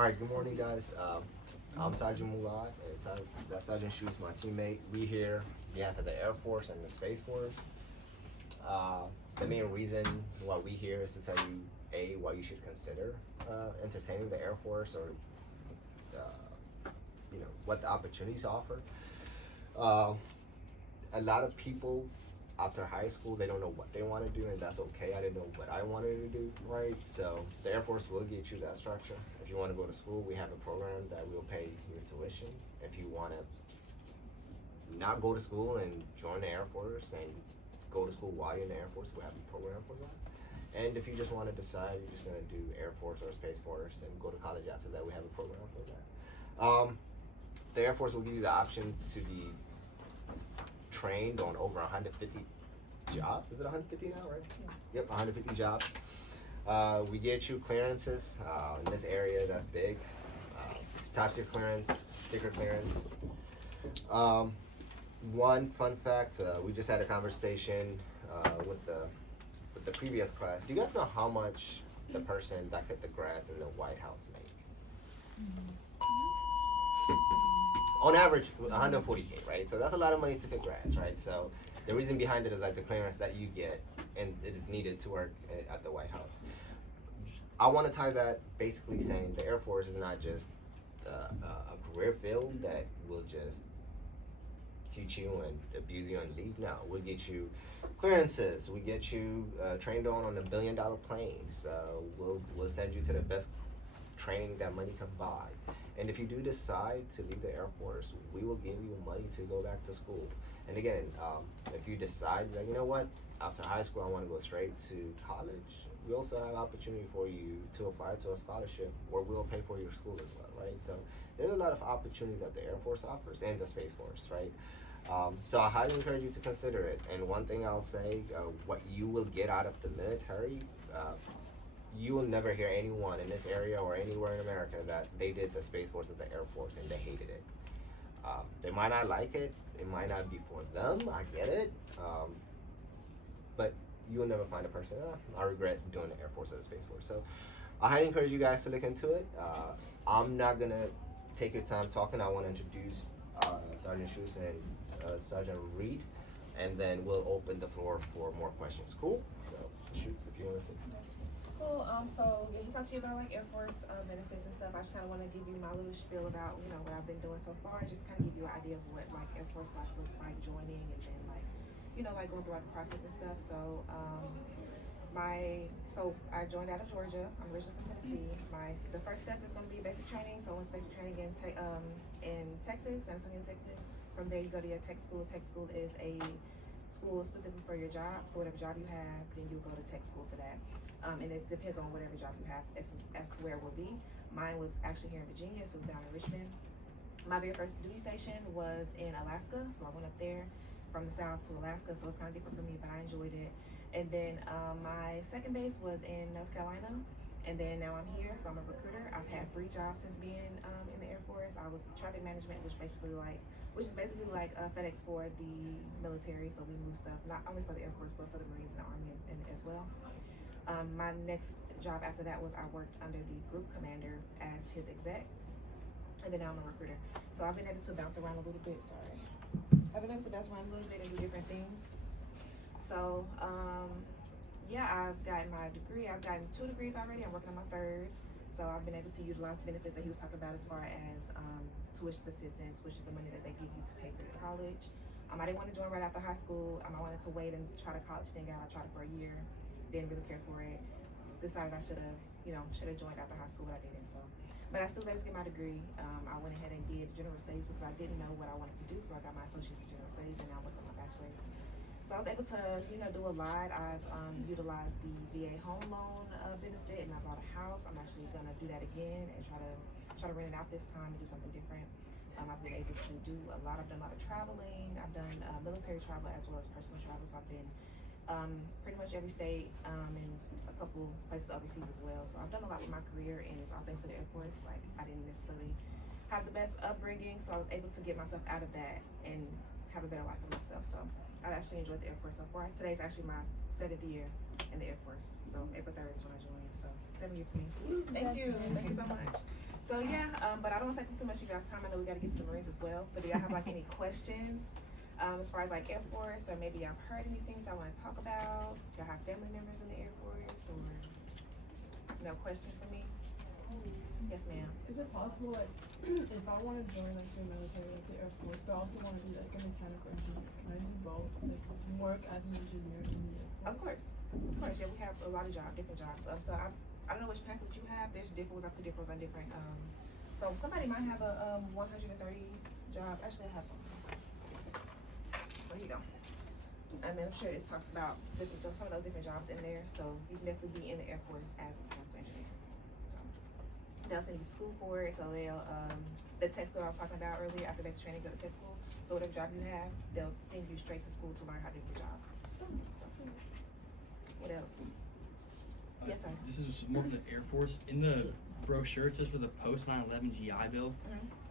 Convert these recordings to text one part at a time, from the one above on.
All right, good morning, guys. I'm Sergeant Mulad, and that's Sergeant Shu is my teammate. We here on behalf of the Air Force and the Space Force. Uh, the main reason why we here is to tell you, why you should consider entertaining the Air Force, or what the opportunities offer. Uh, a lot of people after high school, they don't know what they want to do, and that's okay. I didn't know what I wanted to do, right? So the Air Force will get you that structure. If you want to go to school, we have a program that will pay your tuition. If you want to not go to school and join the Air Force and go to school while you're in the Air Force, we have a program for that. And if you just want to decide you're just going to do Air Force or Space Force and go to college after that, we have a program for that. The Air Force will give you the option to be trained on over 150 jobs. Is it 150 now, right? Yep, 150 jobs. We get you clearances in this area. That's big. Top secret clearance, secret clearance. One fun fact: we just had a conversation with the previous class. Do you guys know how much the person that cut the grass in the White House make? On average, 140K, right? So that's a lot of money to cut grass, right? So the reason behind it is like the clearance that you get, and it is needed to work at the White House. I want to tie that basically saying the Air Force is not just a career field that will just teach you and abuse you and leave. No, we'll get you clearances. We get you trained on $1 billion planes. We'll send you to the best training that money can buy. And if you do decide to leave the Air Force, we will give you money to go back to school. And again, if you decide, like, you know what, after high school, I want to go straight to college, we also have opportunity for you to apply to a scholarship, or we'll pay for your school as well, right? So there's a lot of opportunities that the Air Force offers and the Space Force, right? So I highly encourage you to consider it. And one thing I'll say, what you will get out of the military, you will never hear anyone in this area or anywhere in America that they did the Space Force as the Air Force and they hated it. They might not like it. It might not be for them. I get it. But you'll never find a person, I regret doing the Air Force or the Space Force. So I highly encourage you guys to look into it. I'm not going to take your time talking. I want to introduce Sergeant Schutz and Sergeant Reed, and then we'll open the floor for more questions. Cool? So, Schutz, if you want to say. Cool. So yeah, he talked to you about like Air Force benefits and stuff. I just kind of want to give you my little spiel about what I've been doing so far. Just kind of give you an idea of what like Air Force life looks like joining, and then like like going throughout the process and stuff. So I joined out of Georgia. I'm originally from Tennessee. The first step is going to be basic training. So it's basic training in Texas, San Antonio, Texas. From there you go to your tech school. Tech school is a school specific for your job. So whatever job you have, then you'll go to tech school for that. And it depends on whatever job you have as to where it will be. Mine was actually here in Virginia, so it was down in Richmond. My very first duty station was in Alaska, so I went up there from the South to Alaska, so it's kind of different for me, but I enjoyed it. And then my second base was in North Carolina, and then now I'm here, so I'm a recruiter. I've had 3 jobs since being in the Air Force. I was traffic management, which is basically like FedEx for the military, so we move stuff, not only for the Air Force, but for the Marines and the Army and as well. My next job after that was I worked under the group commander as his exec, and then now I'm a recruiter. So I've been able to bounce around a little bit, I've been able to bounce around a little bit and do different things. So, yeah, I've gotten my degree. I've gotten 2 degrees already. I'm working on my 3rd. So I've been able to utilize the benefits that he was talking about as far as tuition assistance, which is the money that they give you to pay for your college. I didn't want to join right after high school. I wanted to wait and try the college thing out. I tried it for a year. Didn't really care for it. Decided I should have joined after high school, but I didn't. But I still was able to get my degree. I went ahead and did general studies because I didn't know what I wanted to do. So I got my associate's in general studies, and now I'm working on my bachelor's. So I was able to, do a lot. I've utilized the VA home loan benefit, and I bought a house. I'm actually gonna do that again and try to rent it out this time and do something different. I've been able to do a lot. I've done a lot of traveling. I've done military travel as well as personal travel. So I've been pretty much every state and a couple places overseas as well. So I've done a lot with my career, and it's all thanks to the Air Force. Like, I didn't necessarily have the best upbringing, so I was able to get myself out of that and have a better life for myself. So I actually enjoyed the Air Force so far. Today's actually my 7th year in the Air Force. So April 3rd is when I joined. So 7 years for me. Thank you so much. So yeah, but I don't want to take too much of y'all's time. I know we got to get to the Marines as well. But do y'all have like any questions as far as like Air Force, or maybe y'all heard anything y'all want to talk about? Y'all have family members in the Air Force, or no questions for me? Yes, ma'am. Is it possible, like, if I want to join, like, the military, like the Air Force, but I also want to be, like, a mechanical engineer, can I do both? Like, work as an engineer in the Air Force? Of course. Yeah, we have a lot of different jobs. So I don't know which pamphlet you have. There's different ones. I put different ones on different. So somebody might have a 130 job. Actually, I have some. So here you go. And then I'm sure it talks about some of those different jobs in there. So you can definitely be in the Air Force as a mechanical engineer. So they'll send you to school for it. So they'll the tech school I was talking about earlier. After basic training, go to tech school. So whatever job you have, they'll send you straight to school to learn how to do your job. So, what else? Yes, sir. This is more for the Air Force. In the brochure, it says for the post 9/11 GI Bill,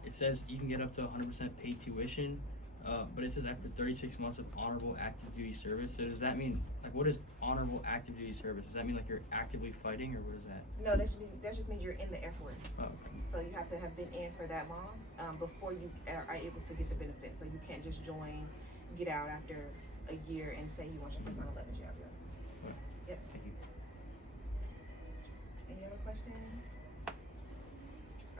it says you can get up to 100% paid tuition, but it says after 36 months of honorable active duty service. So does that mean, like, what is honorable active duty service? Does that mean like you're actively fighting, or what is that? No, that just means you're in the Air Force. Oh, okay. So you have to have been in for that long before you are able to get the benefits. So you can't just join, get out after a year and say you want your first 9/11 GI Bill. Yep. Thank you. Any other questions?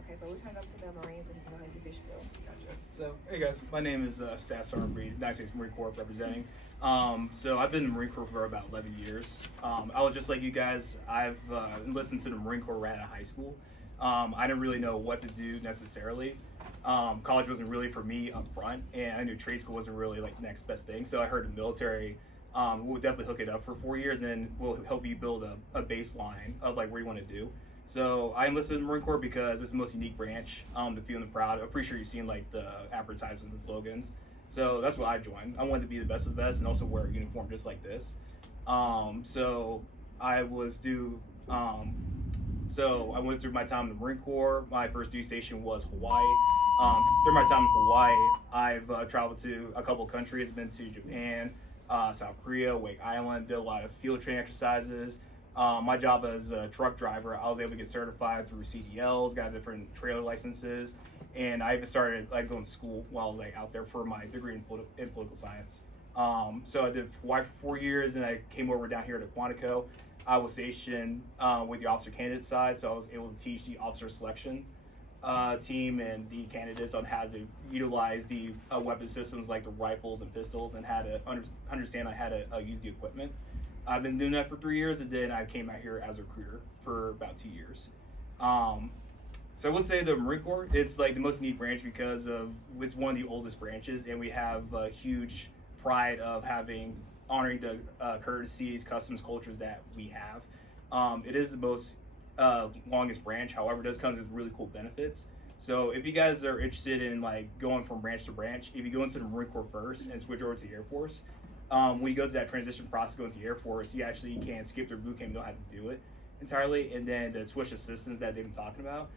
Okay, so we'll turn it up to the Marines and you can go ahead and do your spiel. Gotcha. So, hey guys, my name is Staff Sergeant Breed, United States Marine Corps representing. So I've been in the Marine Corps for about 11 years. I was just like you guys. I've listened to the Marine Corps right out of high school. I didn't really know what to do necessarily. College wasn't really for me up front, and I knew trade school wasn't really like the next best thing. So I heard the military we'll definitely hook it up for 4 years, and we'll help you build a baseline of like where you want to do. So I enlisted in the Marine Corps because it's the most unique branch, the feeling the proud. I'm pretty sure you've seen like the advertisements and slogans. So that's why I joined. I wanted to be the best of the best and also wear a uniform just like this. So I was so I went through my time in the Marine Corps. My first duty station was Hawaii. During my time in Hawaii, I've traveled to a couple countries. Been to Japan, South Korea, Wake Island, did a lot of field training exercises. My job as a truck driver, I was able to get certified through CDLs, got different trailer licenses, and I even started like going to school while I was like out there for my degree in political science. So I did Hawaii for 4 years, and I came over down here to Quantico. I was stationed with the officer candidate side, so I was able to teach the officer selection team and the candidates on how to utilize the weapon systems like the rifles and pistols, and how to understand how to use the equipment. I've been doing that for 3 years, and then I came out here as a recruiter for about 2 years. So I would say the Marine Corps, it's like the most neat branch because it's one of the oldest branches, and we have a huge pride of honoring the courtesies, customs, cultures that we have. It is the most longest branch, however, it does come with really cool benefits. So if you guys are interested in like going from branch to branch, if you go into the Marine Corps first and switch over to the Air Force, when you go through that transition process going to the Air Force, you actually can skip their boot camp, know how to do it entirely, and then the switch assistance that they've been talking about.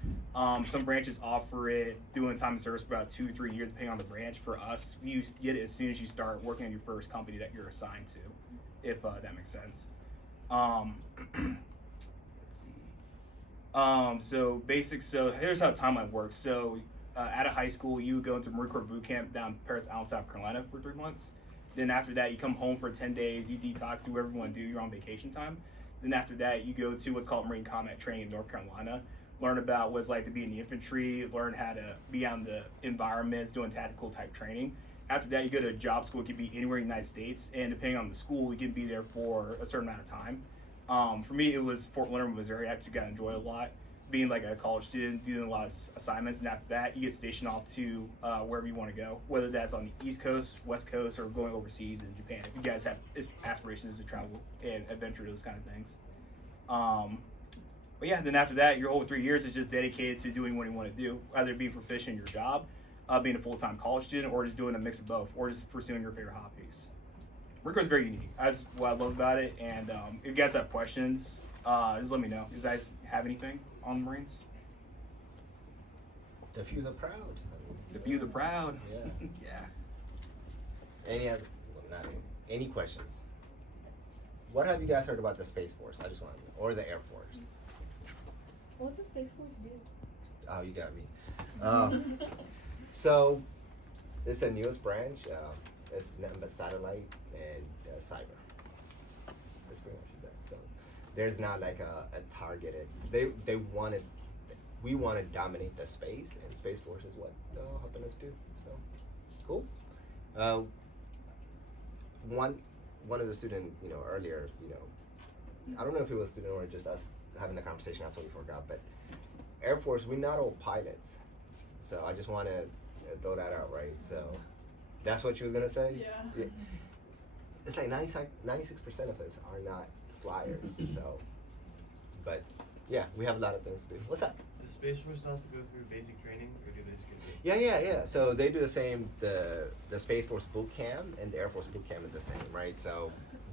Some branches offer it doing time of service for about 2-3 years, depending on the branch. For us, you get it as soon as you start working on your first company that you're assigned to, if that makes sense. Let's see. So here's how timeline works. So out of high school, you go into Marine Corps boot camp down Parris Island, South Carolina for 3 months. Then after that, you come home for 10 days, you detox, do whatever you want to do, you're on vacation time. Then after that, you go to what's called Marine Combat Training in North Carolina, learn about what it's like to be in the infantry, learn how to be on the environments, doing tactical type training. After that, you go to a job school. It could be anywhere in the United States, and depending on the school, you can be there for a certain amount of time. For me, it was Fort Leonard, Missouri. I actually got to enjoy it a lot, being like a college student, doing a lot of assignments, and after that, you get stationed off to wherever you want to go, whether that's on the East Coast, West Coast, or going overseas in Japan. If you guys have aspirations to travel and adventure, those kind of things. But yeah, then after that, your whole 3 years is just dedicated to doing what you want to do, either being proficient in your job, being a full-time college student, or just doing a mix of both, or just pursuing your favorite hobbies. Marine Corps is very unique. That's what I love about it. And if you guys have questions, just let me know. Do you guys have anything on the Marines? The few the proud. The few the proud. Yeah. Yeah. Any other? Well, not any questions? What have you guys heard about the Space Force? I just want to know, or the Air Force. What's the Space Force do? Oh, you got me. So it's the newest branch. It's nothing but satellite and cyber. That's pretty much that. So there's not like a targeted. They wanted. We want to dominate the space, and Space Force is what helping us do. So cool. One of the student, earlier, I don't know if it was a student or just us having a conversation. I totally forgot, but Air Force, we're not all pilots. So I just want to throw that out, right? So that's what you was gonna say. Yeah. It's like 96% of us are not flyers. So, but yeah, we have a lot of things to do. What's up? Does Space Force have to go through basic training, or do they just get Yeah. So they do the same. The Space Force boot camp and the Air Force boot camp is the same, right? So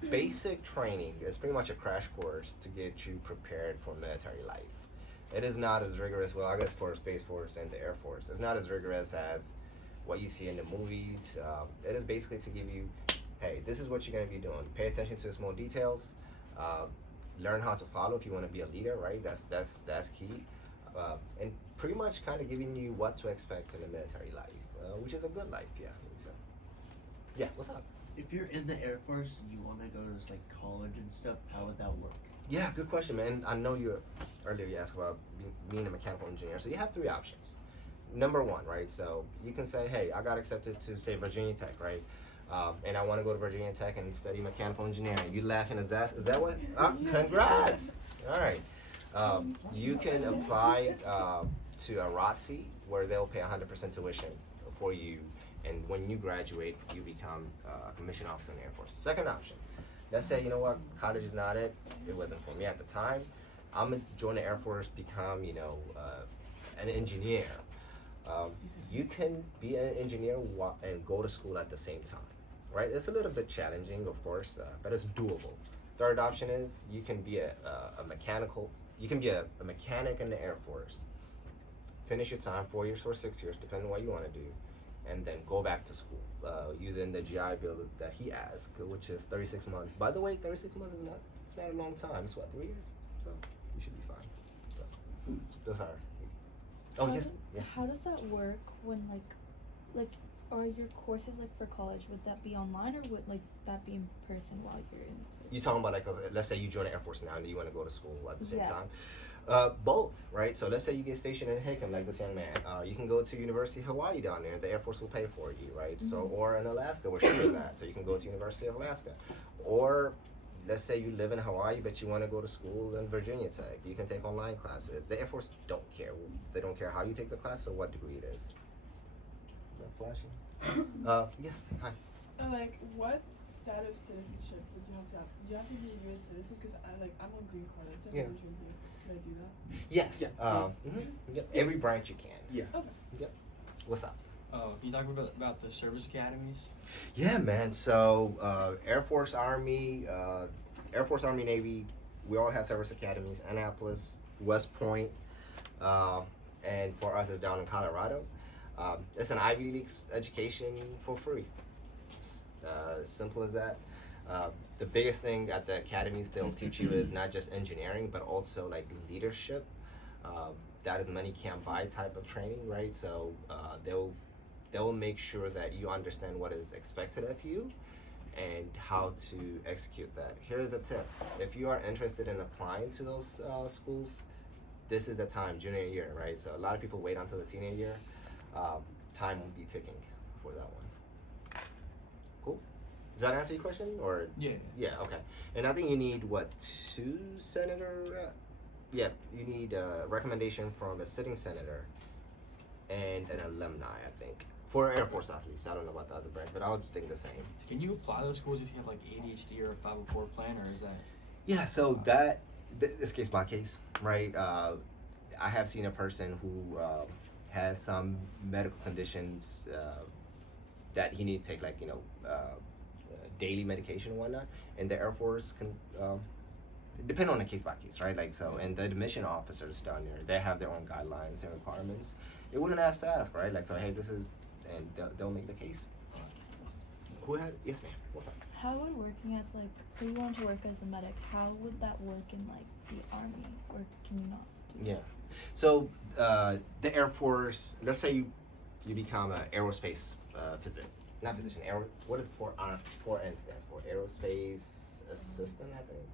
basic training is pretty much a crash course to get you prepared for military life. It is not as rigorous. Well, I guess for Space Force and the Air Force, it's not as rigorous as what you see in the movies. It is basically to give you, hey, this is what you're gonna be doing. Pay attention to the small details. Learn how to follow if you want to be a leader, right? That's key. And pretty much kind of giving you what to expect in a military life, which is a good life, if you ask me. So, yeah, what's up? If you're in the Air Force and you want to go to like college and stuff, how would that work? Yeah, good question, man. I know earlier you asked about being a mechanical engineer. So you have three options. Number one, right? So you can say, hey, I got accepted to, say, Virginia Tech, right? And I want to go to Virginia Tech and study mechanical engineering. You laughing? Is that what? Congrats! All right. You can apply to a ROTC where they'll pay 100% tuition for you, and when you graduate, you become a commissioned officer in the Air Force. Second option, let's say, you know what, college is not it. It wasn't for me at the time. I'm gonna join the Air Force, become, an engineer. You can be an engineer and go to school at the same time, right? It's a little bit challenging, of course, but it's doable. Third option is you can be a mechanical. You can be a mechanic in the Air Force. Finish your time, 4 years or 6 years, depending on what you want to do, and then go back to school using the GI Bill that he asked, which is 36 months. By the way, 36 months is not a long time. It's what, 3 years? So you should be fine. So those are. Oh yes, yeah. How does that work when like are your courses like for college, would that be online or would like that be in person while you're in school? You talking about like, let's say you join the Air Force now and you want to go to school at the same Yeah. time. Both, right? So let's say you get stationed in Hickam, like this young man. You can go to University of Hawaii down there. The Air Force will pay for you, right? So, or in Alaska, where she is at. So you can go to University of Alaska. Or let's say you live in Hawaii, but you want to go to school in Virginia Tech. You can take online classes. The Air Force don't care. They don't care how you take the class or what degree it is. Is that flashing? Yes. Hi. Like, what stat of citizenship would you have to have? Did you have to be a U.S. citizen? Because I'm on green card. It's Yeah. eligible here. Could I do that? Yes. Yeah. Yep. Every branch you can. Yeah. Okay. Yep. What's up? Can you talk about the service academies? Yeah, man. So Air Force, Army, Navy, we all have service academies. Annapolis, West Point, and for us, it's down in Colorado. It's an Ivy League education for free. As simple as that. The biggest thing at the academies they'll teach you is not just engineering, but also like leadership. That is money can't buy type of training, right? So they'll make sure that you understand what is expected of you and how to execute that. Here's a tip. If you are interested in applying to those schools, this is the time, junior year, right? So a lot of people wait until the senior year. Time will be ticking for that one. Cool. Does that answer your question? Or Yeah. yeah, okay. And I think you need what, 2 senator? Yeah, you need a recommendation from a sitting senator and an alumni, I think. For Air Force at least. I don't know about the other branch, but I would think the same. Can you apply to those schools if you have like ADHD or a 504 plan, or is that? Yeah, so this case by case, right? I have seen a person who has some medical conditions that he needs to take, like, daily medication and whatnot, and the Air Force can depend on the case by case, right? Like, so, and the admission officers down there, they have their own guidelines and requirements. It wouldn't ask to ask, right? Like, so, hey, this is, and they'll make the case. Who had? Yes, ma'am. What's up? How would working as like, say you wanted to work as a medic, how would that work in like the army, or can you not do Yeah. that? So the Air Force. Let's say you become an aerospace physician, not physician. What does 4N stands for? Aerospace assistant, I think.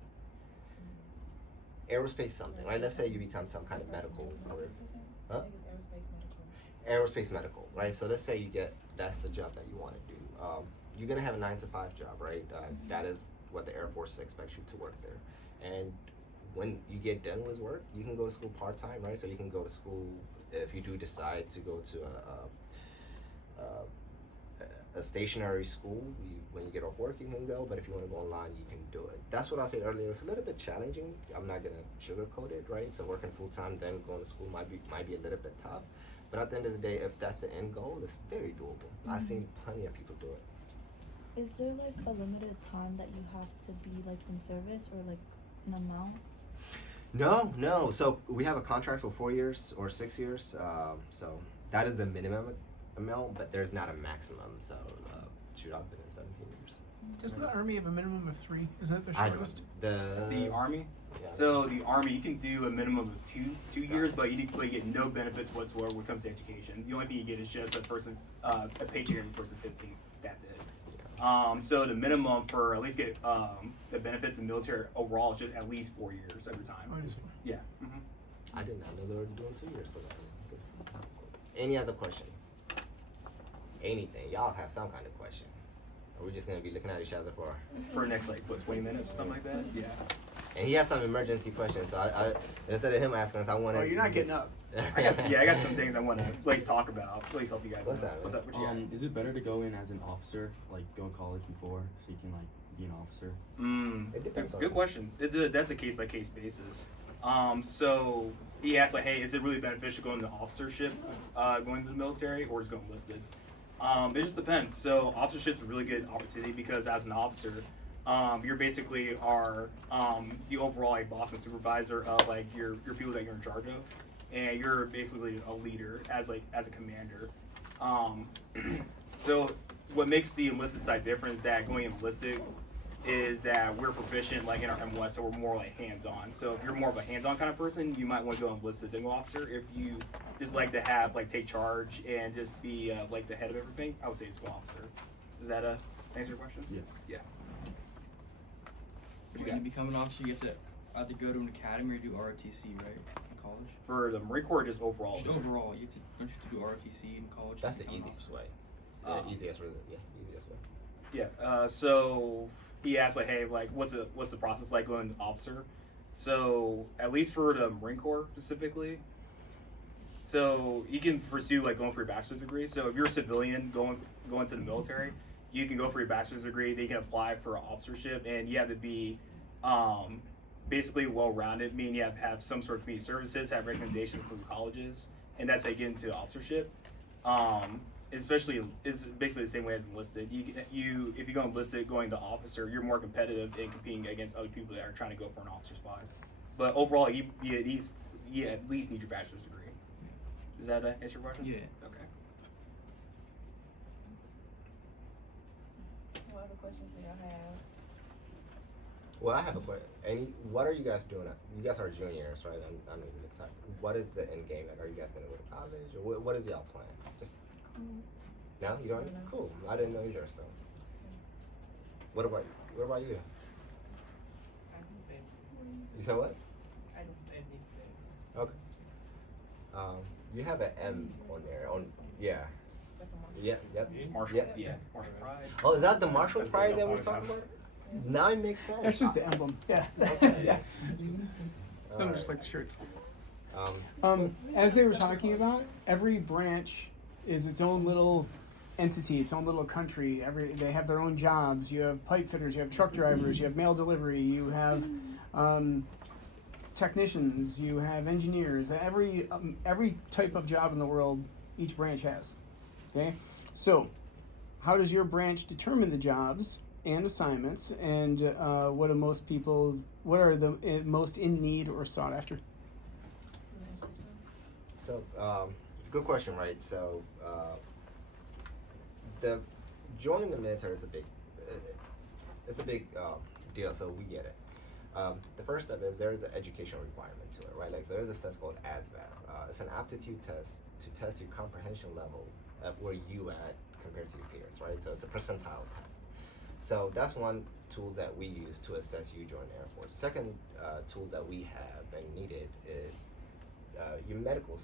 Aerospace something, right? Let's say you become some kind of medical person. Huh? I think it's aerospace medical. Aerospace medical, right? So let's say that's the job that you want to do. You're gonna have a 9 to 5 job, right? That is what the Air Force expects you to work there. And when you get done with work, you can go to school part time, right? So you can go to school if you do decide to go to a stationary school. When you get off work, you can go. But if you want to go online, you can do it. That's what I said earlier. It's a little bit challenging. I'm not gonna sugarcoat it, right? So working full time, then going to school might be a little bit tough. But at the end of the day, if that's the end goal, it's very doable. I've seen plenty of people do it. Is there like a limited time that you have to be like in service or like an amount? No. So we have a contract for 4 years or 6 years. So that is the minimum amount, but there's not a maximum. So shoot, I've been in 17 years. Doesn't the Army have a minimum of 3? Is that the I shortest? don't. The Army. Yeah. So the Army, you can do a minimum of two years, but you get no benefits whatsoever when it comes to education. The only thing you get is just a paycheck every person 15. That's it. So the minimum for at least get the benefits in the military overall is just at least 4 years every time. Oh, just- Yeah. Mm-hmm. I did not know they were doing 2 years for that. Any other question? Anything? Y'all have some kind of question? Or we just gonna be looking at each other for? For the next 20 minutes or something like that. Yeah. And he has some emergency questions, so I instead of him asking us, I want to. Oh, you're not getting up. I got some things I want to at least talk about. Please help you guys. What's know. that, What's man? up? What you got? Is it better to go in as an officer, like go to college before, so you can like be an officer? It depends on Good question. That's a case by case basis. So he asked like, hey, is it really beneficial going to officership, going to the military, or just going enlisted? It just depends. So officership's a really good opportunity because as an officer, you're basically are the overall like boss and supervisor of like your people that you're in charge of, and you're basically a leader as a commander. So what makes the enlisted side different is that going enlisted is that we're proficient like in our MOS, so we're more like hands-on. So if you're more of a hands-on kind of person, you might want to go enlisted than go officer. If you just like to have like take charge and just be like the head of everything, I would say it's go officer. Does that answer your question? Yeah. Yeah. What you When got? you become an officer, you have to either go to an academy or do ROTC, right? In college? For the Marine Corps, just overall. Just overall, don't you have to do ROTC in college? to That's the become an easiest officer? way. Easiest way. Yeah. So he asked like, hey, like, what's the process like going officer? So at least for the Marine Corps specifically, so you can pursue like going for your bachelor's degree. So if you're a civilian going to the military, you can go for your bachelor's degree. They can apply for officership, and you have to be basically well-rounded. Meaning you have to have some sort of community services, have recommendations from colleges, and that's how you get into officership. Especially, it's basically the same way as enlisted. If you go enlisted, going to officer, you're more competitive in competing against other people that are trying to go for an officer spot. But overall, you at least need your bachelor's degree. Does that answer your question? Yeah. Okay. What other questions do y'all have? Well, I have a question. What are you guys doing? You guys are juniors, right? I'm not even excited. What is the end game? Like, are you guys gonna go to college, or what is y'all plan? Just no, you don't. I don't know. Cool. I didn't know either. So, what about you? What about you? I don't think. You said what? I don't anything. Okay. You have an M on there. Yeah. That's a month. Yeah. Yep. Marshall. Yep. Yeah. Marshall Pride. Oh, is that the Marshall Pride that we're talking about? Now it makes sense. That's just the emblem. Yeah. Okay. Yeah. All Some just right. like the shirts. Um, As they were talking about, every branch is its own little entity, its own little country. They have their own jobs. You have pipe fitters, you have truck drivers, you have mail delivery, you have technicians, you have engineers. Every type of job in the world, each branch has. Okay, so how does your branch determine the jobs and assignments, and what are the most in need or sought after? So, good question, right? So, the joining the military is a big deal. So we get it. The first step is there is an education requirement to it, right? Like, so there's this test called ASVAB. It's an aptitude test to test your comprehension level of where you at compared to your peers, right? So it's a percentile test. So that's one tool that we use to assess you joining the Air Force. Second tool that we have and needed is your medical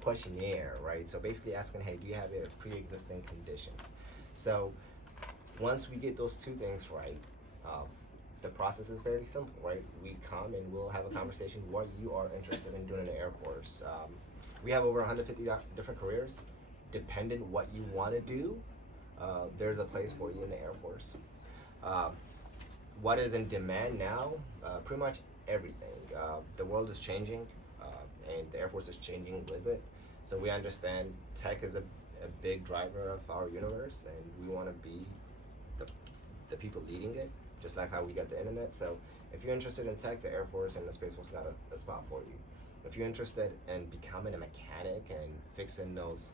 questionnaire, right? So basically asking, hey, do you have a pre-existing conditions? So once we get those two things right, the process is very simple, right? We come and we'll have a conversation what you are interested in doing in the Air Force. We have over 150 different careers. Depending what you want to do, there's a place for you in the Air Force. What is in demand now? Pretty much everything. The world is changing, and the Air Force is changing with it. So we understand tech is a big driver of our universe, and we want to be the people leading it, just like how we got the internet. So if you're interested in tech, the Air Force and the Space Force got a spot for you. If you're interested in becoming a mechanic and fixing those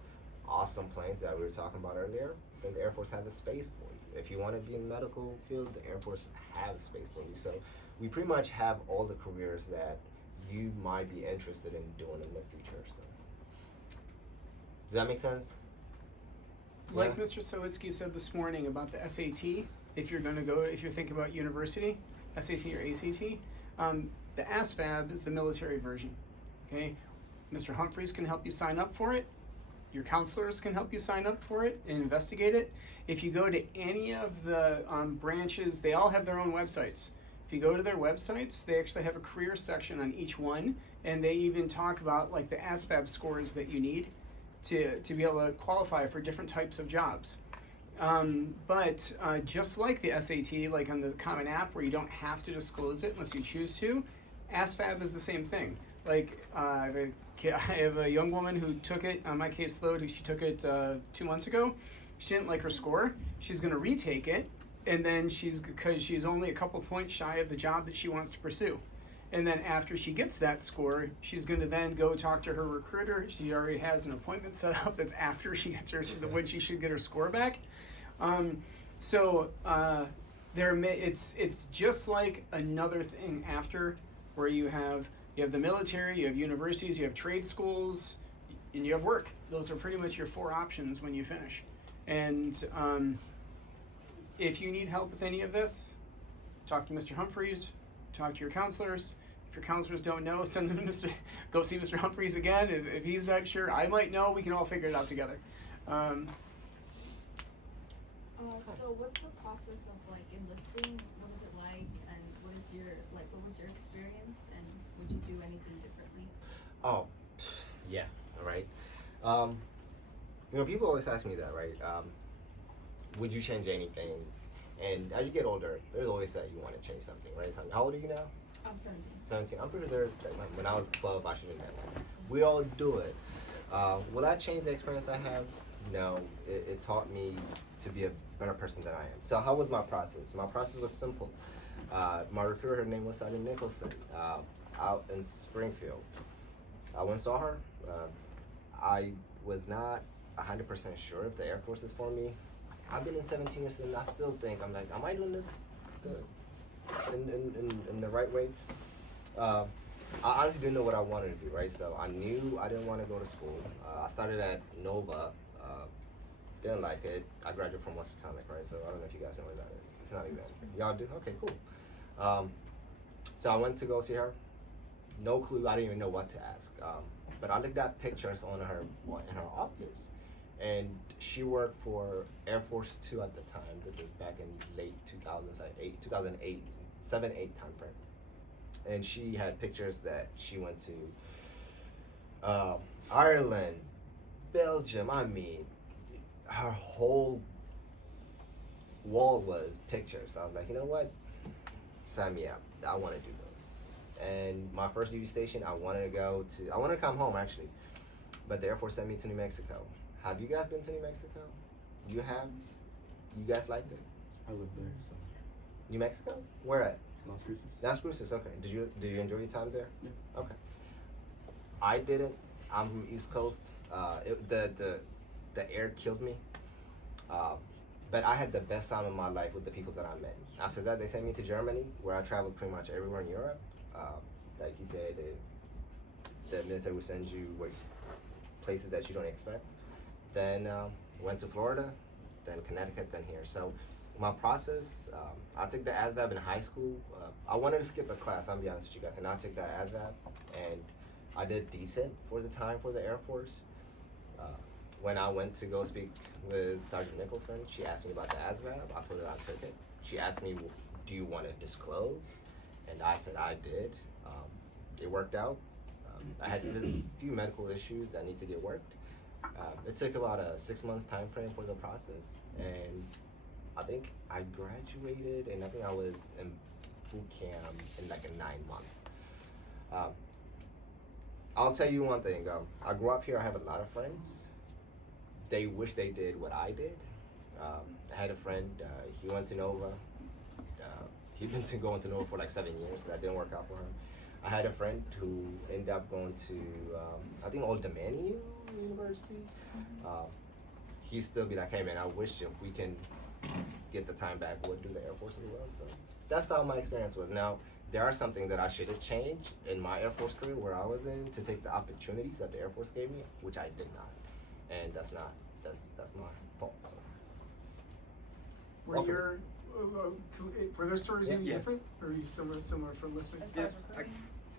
awesome planes that we were talking about earlier, then the Air Force has a space for you. If you want to be in the medical field, the Air Force has a space for you. So we pretty much have all the careers that you might be interested in doing in the future. So does that make sense? Like Yeah. Mr. Sawitsky said this morning about the SAT, if you're thinking about university, SAT or ACT, the ASVAB is the military version. Okay, Mr. Humphreys can help you sign up for it. Your counselors can help you sign up for it and investigate it. If you go to any of the branches, they all have their own websites. If you go to their websites, they actually have a career section on each one, and they even talk about like the ASVAB scores that you need to be able to qualify for different types of jobs. But just like the SAT, like on the Common App where you don't have to disclose it unless you choose to, ASVAB is the same thing. Like I have a young woman who took it on my caseload. She took it 2 months ago. She didn't like her score. She's going to retake it, and then because she's only a couple points shy of the job that she wants to pursue. And then after she gets that score, she's going to then go talk to her recruiter. She already has an appointment set up that's after she gets when she should get her score back. It's just like another thing after, where you have the military, you have universities, you have trade schools, and you have work. Those are pretty much your 4 options when you finish. And if you need help with any of this, talk to Mr. Humphreys, talk to your counselors. If your counselors don't know, send them go see Mr. Humphreys again. If he's not sure, I might know. We can all figure it out together. So what's the process of like enlisting? What is it like, and what was your experience, and would you do anything differently? Oh, yeah. All right. People always ask me that, right? Would you change anything? And as you get older, there's always that you want to change something, right? So how old are you now? I'm 17. 17. I'm pretty sure that when I was 12, I should have done that. We all do it. Will I change the experience I have? No. It taught me to be a better person than I am. So how was my process? My process was simple. My recruiter, her name was Sally Nicholson, out in Springfield. I went and saw her. I was not 100% sure if the Air Force is for me. I've been in 17 years and I still think, I'm like, am I doing this in the right way? I honestly didn't know what I wanted to do, right? So I knew I didn't want to go to school. I started at Nova, didn't like it. I graduated from West Potomac, right? So I don't know if you guys know what that is. It's not exactly. Y'all do? Okay, cool. So I went to go see her. No clue, I didn't even know what to ask. But I looked at pictures on her in her office. And she worked for Air Force 2 at the time. This is back in late 2008, 7-8 time frame. And she had pictures that she went to Ireland, Belgium. I mean, her whole wall was pictures. I was like, you know what? Sign me up. I want to do those. And my first duty station, I wanted to come home actually, but the Air Force sent me to New Mexico. Have you guys been to New Mexico? You have? You guys liked it? I lived there, so. New Mexico? Where at? Las Cruces. Las Cruces, okay. Did you enjoy your time there? Yeah. Okay. I didn't. I'm from East Coast. The air killed me. But I had the best time of my life with the people that I met. After that, they sent me to Germany, where I traveled pretty much everywhere in Europe. Like you said, the military will send you places that you don't expect. Then went to Florida, then Connecticut, then here. So my process, I took the ASVAB in high school. I wanted to skip a class, I'm gonna be honest with you guys, and I took that ASVAB, and I did decent for the time for the Air Force. When I went to go speak with Sergeant Nicholson, she asked me about the ASVAB. I told her I took it. She asked me, do you want to disclose? And I said I did. It worked out. I had a few medical issues that need to get worked. It took about a 6 months time frame for the process, and I think I graduated, and I think I was in boot camp in like a 9 month. I'll tell you one thing. I grew up here. I have a lot of friends. They wish they did what I did. I had a friend. He went to Nova. He'd been going to Nova for like 7 years. That didn't work out for him. I had a friend who ended up going to, I think, Old Dominion University. He'd still be like, hey man, I wish if we can get the time back, we'll do the Air Force as well. So that's how my experience was. Now, there are some things that I should have changed in my Air Force career where I was in to take the opportunities that the Air Force gave me, which I did not. And that's my fault. So. Were Okay. your were their stories any Yeah. different, or are you similar for listening? As far as Yeah, recruiting?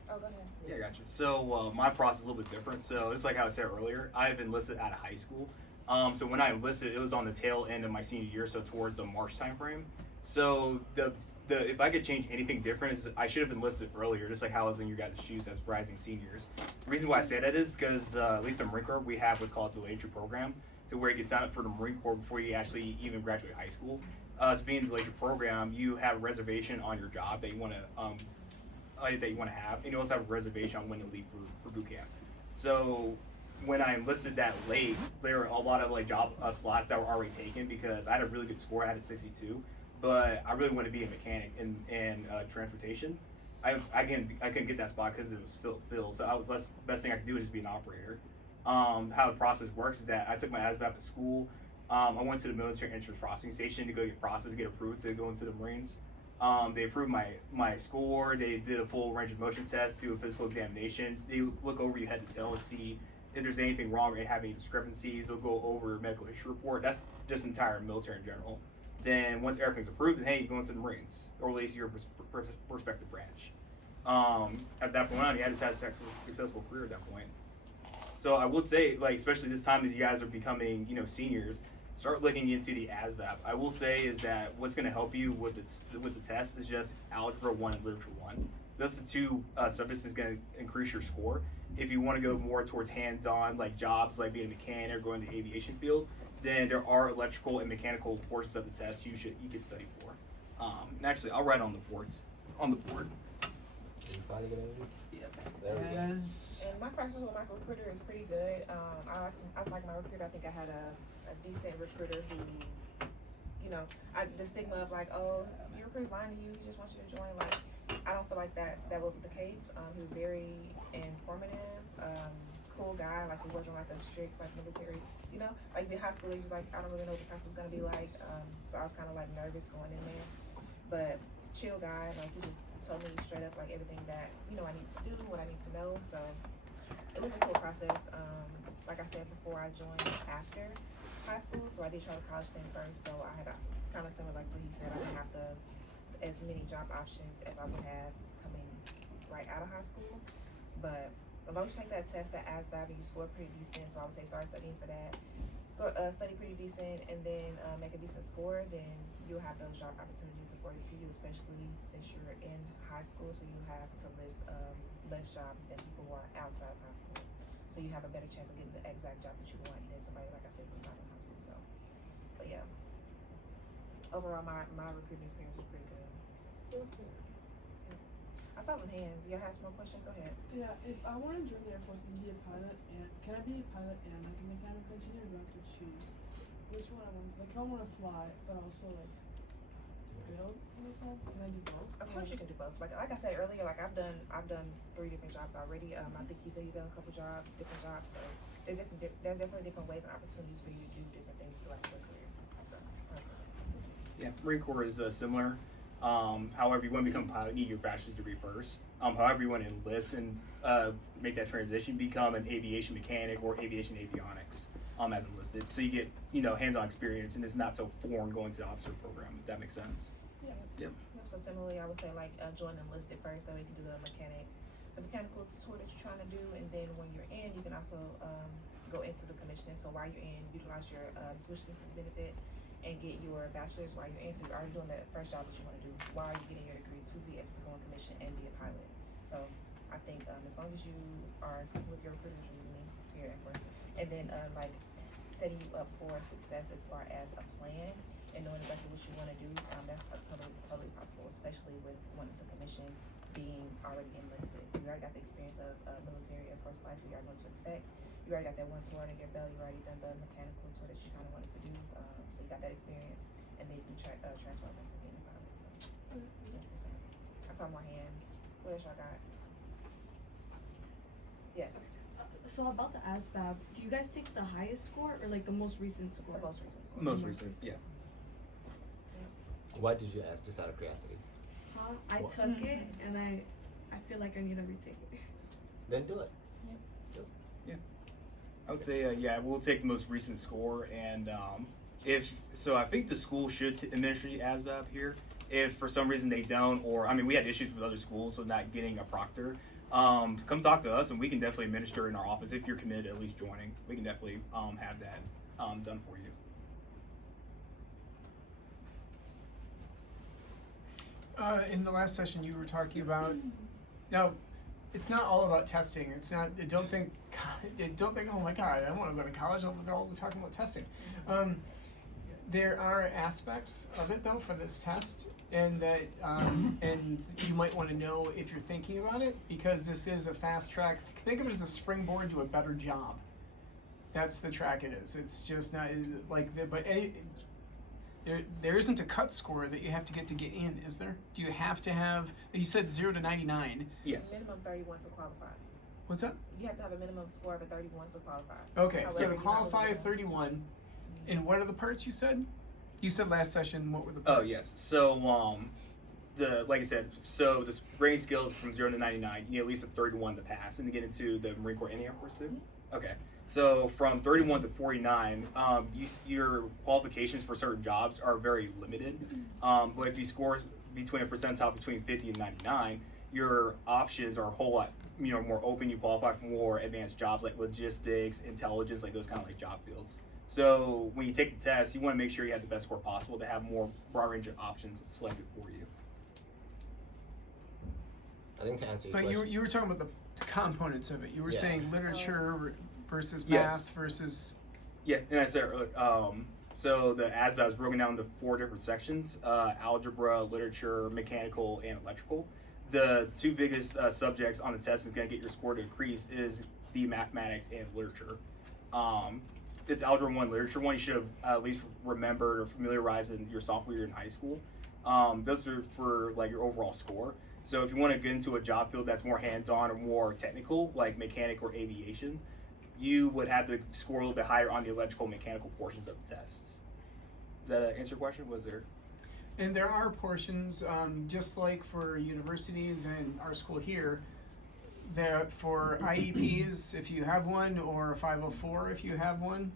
Oh, go ahead. Yeah, I got you. So my process is a little bit different. So just like how I said earlier, I've enlisted out of high school. So when I enlisted, it was on the tail end of my senior year, so towards the March time frame. So the if I could change anything different is I should have enlisted earlier, just like how I was in your guys' shoes as rising seniors. The reason why I say that is because at least in Marine Corps we have what's called a delayed entry program, to where you can sign up for the Marine Corps before you actually even graduate high school. As being the delayed entry program, you have a reservation on your job that you want to have, and you also have a reservation on when to leave for boot camp. So when I enlisted that late, there were a lot of like job slots that were already taken because I had a really good score. I had a 62, but I really wanted to be a mechanic in transportation. I couldn't get that spot because it was filled. So best thing I could do is just be an operator. How the process works is that I took my ASVAB at school. I went to the military entrance processing station to go get processed, get approved to go into the Marines. They approved my score. They did a full range of motion test, do a physical examination. They look over your head to tail and see if there's anything wrong or they have any discrepancies. They'll go over a medical issue report. That's just entire military in general. Then once everything's approved, then hey, you go into the Marines, or at least your respective branch. At that point on, you had to have a successful career at that point. So I would say, like, especially this time as you guys are becoming, seniors, start looking into the ASVAB. I will say is that what's going to help you with the test is just Algebra 1 and Literature 1. Those are the two subjects that's going to increase your score. If you want to go more towards hands-on, like jobs like being a mechanic or going to the aviation field, then there are electrical and mechanical portions of the test you can study for. And actually, I'll write on the board. Can you finally get in? Yep. There we go. And my practice with my recruiter is pretty good. I like my recruiter. I think I had a decent recruiter who, the stigma of like, oh, your recruiter's lying to you. He just wants you to join. Like, I don't feel like that wasn't the case. He was very informative, cool guy. Like, he wasn't like a strict like military. Like the high school, he was like, I don't really know what the class is gonna be like. So I was kind of like nervous going in there, but chill guy. Like, he just told me straight up like everything that I need to do, what I need to know. So it was a cool process. Like I said before, I joined after high school, so I did try the college thing first. So I had it's kind of similar like what he said. I didn't have as many job options as I would have coming right out of high school. But as long as you take that test, that ASVAB, and you score pretty decent, so I would say start studying for that. Study pretty decent, and then make a decent score, then you'll have those job opportunities afforded to you, especially since you're in high school, so you have to list less jobs than people who are outside of high school. So you have a better chance of getting the exact job that you want than somebody, like I said, who's not in high school. So, but yeah. Overall, my recruiting experience was pretty good. It was good. I saw some hands. Y'all have some more questions? Go ahead. Yeah, if I want to join the Air Force and be a pilot, and can I be a pilot and like a mechanical engineer? Or do I have to choose which one I want? Like, I want to fly, but also like build in a sense. Can I do both? Of course you can do both. Like I said earlier, like I've done 3 different jobs already. I think you said you've done a couple different jobs. So there's definitely different ways and opportunities for you to do different things throughout your career. So, 100%. Yeah, Marine Corps is similar. However, you want to become a pilot, you need your bachelor's degree first. However, you want to enlist and make that transition, become an aviation mechanic or aviation avionics as enlisted. So you get, hands-on experience, and it's not so foreign going to the officer program, if that makes sense. Yep, so similarly, I would say like join enlisted first, that way you can do the mechanical tour that you're trying to do, and then when you're in, you can also go into the commissioning. So while you're in, utilize your tuition assistance benefit and get your bachelor's while you're in. So you're already doing that first job that you want to do while you're getting your degree to be able to go on commission and be a pilot. So I think as long as you are speaking with your recruiters, with me here in person, and then like setting you up for success as far as a plan and knowing exactly what you want to do, that's totally possible, especially with wanting to commission, being already enlisted. So you already got the experience of military and first life, so you already know what to expect. You already got that one tour under your belt. You already done the mechanical tour that you kind of wanted to do. So you got that experience, and then you can transfer over into being a pilot. So 100%. I saw more hands. What else y'all got? Yes, So about the ASVAB, do you guys take the highest score or like the most recent score? the most recent score. Most recent, yeah. Why did you ask, just out of curiosity? Huh? I What? took it and I feel like I need to retake it. Then do it. I would say, we'll take the most recent score, and I think the school should administer the ASVAB here. If for some reason they don't, or we had issues with other schools with not getting a proctor, come talk to us, and we can definitely administer in our office if you're committed to at least joining. We can definitely have that done for you. In the last session, you were talking about, now, it's not all about testing. It's not, don't think, oh my God, I want to go to college, they're all talking about testing. There are aspects of it though for this test, and that, and you might want to know if you're thinking about it, because this is a fast track. Think of it as a springboard to a better job. That's the track it is. It's just not like, there isn't a cut score that you have to get in, is there? Do you have to have, you said 0 to 99. Yes. Minimum 31 to qualify. What's that? You have to have a minimum score of a 31 to qualify. Okay, However, so to you qualify know, 31, and what are the parts you said? You said last session, what were the Oh parts? yes. So like I said, so the rating scales from 0 to 99, you need at least a 31 to pass, and to get into the Marine Corps and the Air Force too. Okay. So from 31 to 49, your qualifications for certain jobs are very limited. But if you score between a percentile between 50 and 99, your options are a whole lot more open. You qualify for more advanced jobs like logistics, intelligence, like those kind of like job fields. So when you take the test, you want to make sure you have the best score possible to have more broad range of options selected for you. I think to answer your But question. you were talking about the components of it. You were Yeah. saying literature versus Yes. math versus. Yeah, and I said earlier, so the ASVAB is broken down into 4 different sections: algebra, literature, mechanical, and electrical. The 2 biggest subjects on the test is going to get your score to increase is the mathematics and literature. It's Algebra 1, Literature 1. You should have at least remembered or familiarized in your sophomore year in high school. Those are for like your overall score. So if you want to get into a job field that's more hands-on or more technical, like mechanic or aviation, you would have to score a little bit higher on the electrical and mechanical portions of the test. Does that answer your question? Was there? And there are portions, just like for universities and our school here, that for IEPs, if you have one, or a 504 if you have one,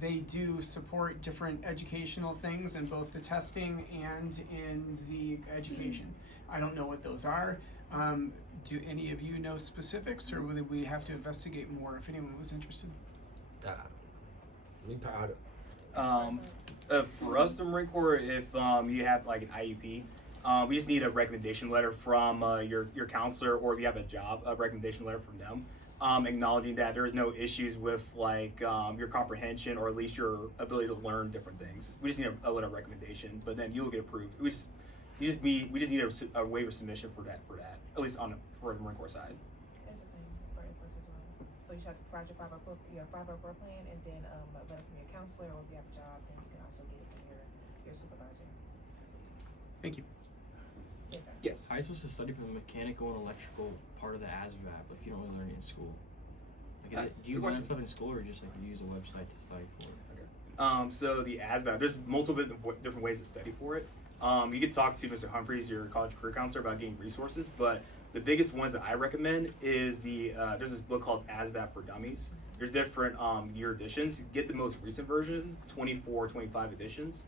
they do support different educational things in both the testing and in the education. I don't know what those are. Do any of you know specifics, or would we have to investigate more if anyone was interested? Me proud. For us, the Marine Corps, if you have like an IEP, we just need a recommendation letter from your counselor, or if you have a job, a recommendation letter from them, acknowledging that there is no issues with like your comprehension or at least your ability to learn different things. We just need a letter of recommendation, but then you'll get approved. We just need a waiver submission for that, at least for the Marine Corps side. It's the same for Air Force as well. So you have to provide your 504 plan, and then a letter from your counselor, or if you have a job, then you can also get it from your supervisor. Thank you. Yes, sir. Yes. How are you supposed to study for the mechanical and electrical part of the ASVAB if you don't really learn it in school? Like, do you good learn question. stuff in school, or just like you use a website to study for it? So the ASVAB, there's multiple different ways to study for it. You could talk to Mr. Humphreys, your college career counselor, about getting resources, but the biggest ones that I recommend is there's this book called ASVAB for Dummies. There's different year editions. Get the most recent version, 24, 25 editions.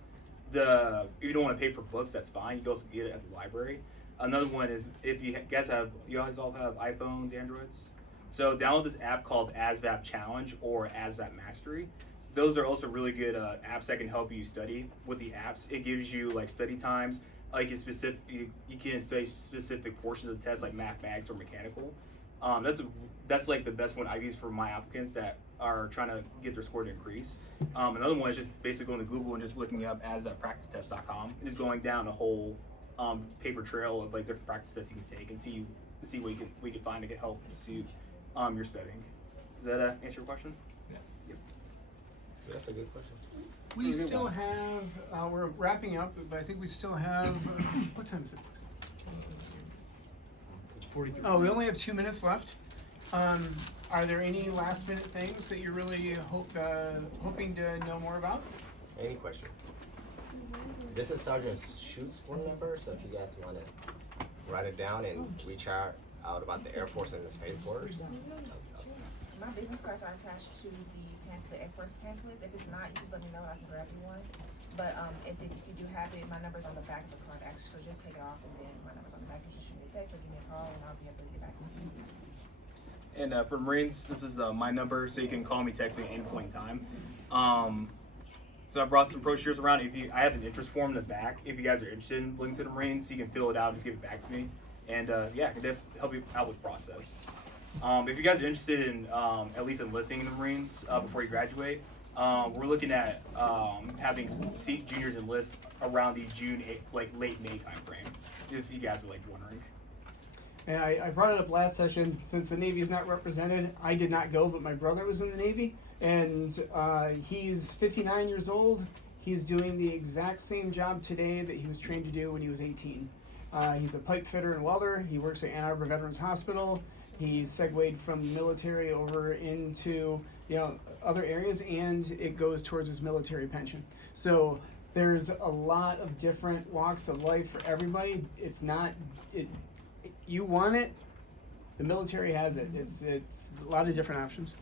If you don't want to pay for books, that's fine. You can also get it at the library. Another one is if you guys all have iPhones, Androids. So download this app called ASVAB Challenge or ASVAB Mastery. Those are also really good apps that can help you study. With the apps, it gives you like study times. Like you can study specific portions of the test, like mathematics or mechanical. That's like the best one I use for my applicants that are trying to get their score to increase. Another one is just basically going to Google and just looking up asvabpracticetest.com and just going down a whole paper trail of like different practice tests you can take and see what we can find that can help suit your studying. Does that answer your question? That's a good question. We still have, we're wrapping up, but I think we still have, what time is it? 43. Oh, we only have 2 minutes left. Are there any last minute things that you're really hoping to know more about? Any question? This is Sergeant Schutz's phone number, so if you guys want to write it down and reach out about the Air Force and the Space Force. My business cards are attached to the pamphlet, Air Force pamphlets. If it's not, you just let me know and I can grab you one. But if you do have it, my number's on the back of the card actually, so just take it off and then my number's on the back. You just shoot me a text or give me a call and I'll be able to get back to you. And for Marines, this is my number, so you can call me, text me at any point in time. So I brought some brochures around. I have an interest form in the back. If you guys are interested in looking to the Marines, you can fill it out and just give it back to me. And yeah, I can definitely help you out with the process. If you guys are interested in at least enlisting in the Marines before you graduate, we're looking at having juniors enlist around the June, late May time frame, if you guys are wondering. And I brought it up last session, since the Navy is not represented, I did not go, but my brother was in the Navy, and he's 59 years old. He's doing the exact same job today that he was trained to do when he was 18. He's a pipe fitter and welder. He works at Ann Arbor Veterans Hospital. He's segued from the military over into other areas, and it goes towards his military pension. So there's a lot of different walks of life for everybody. It's not you want it, the military has it. It's a lot of different options.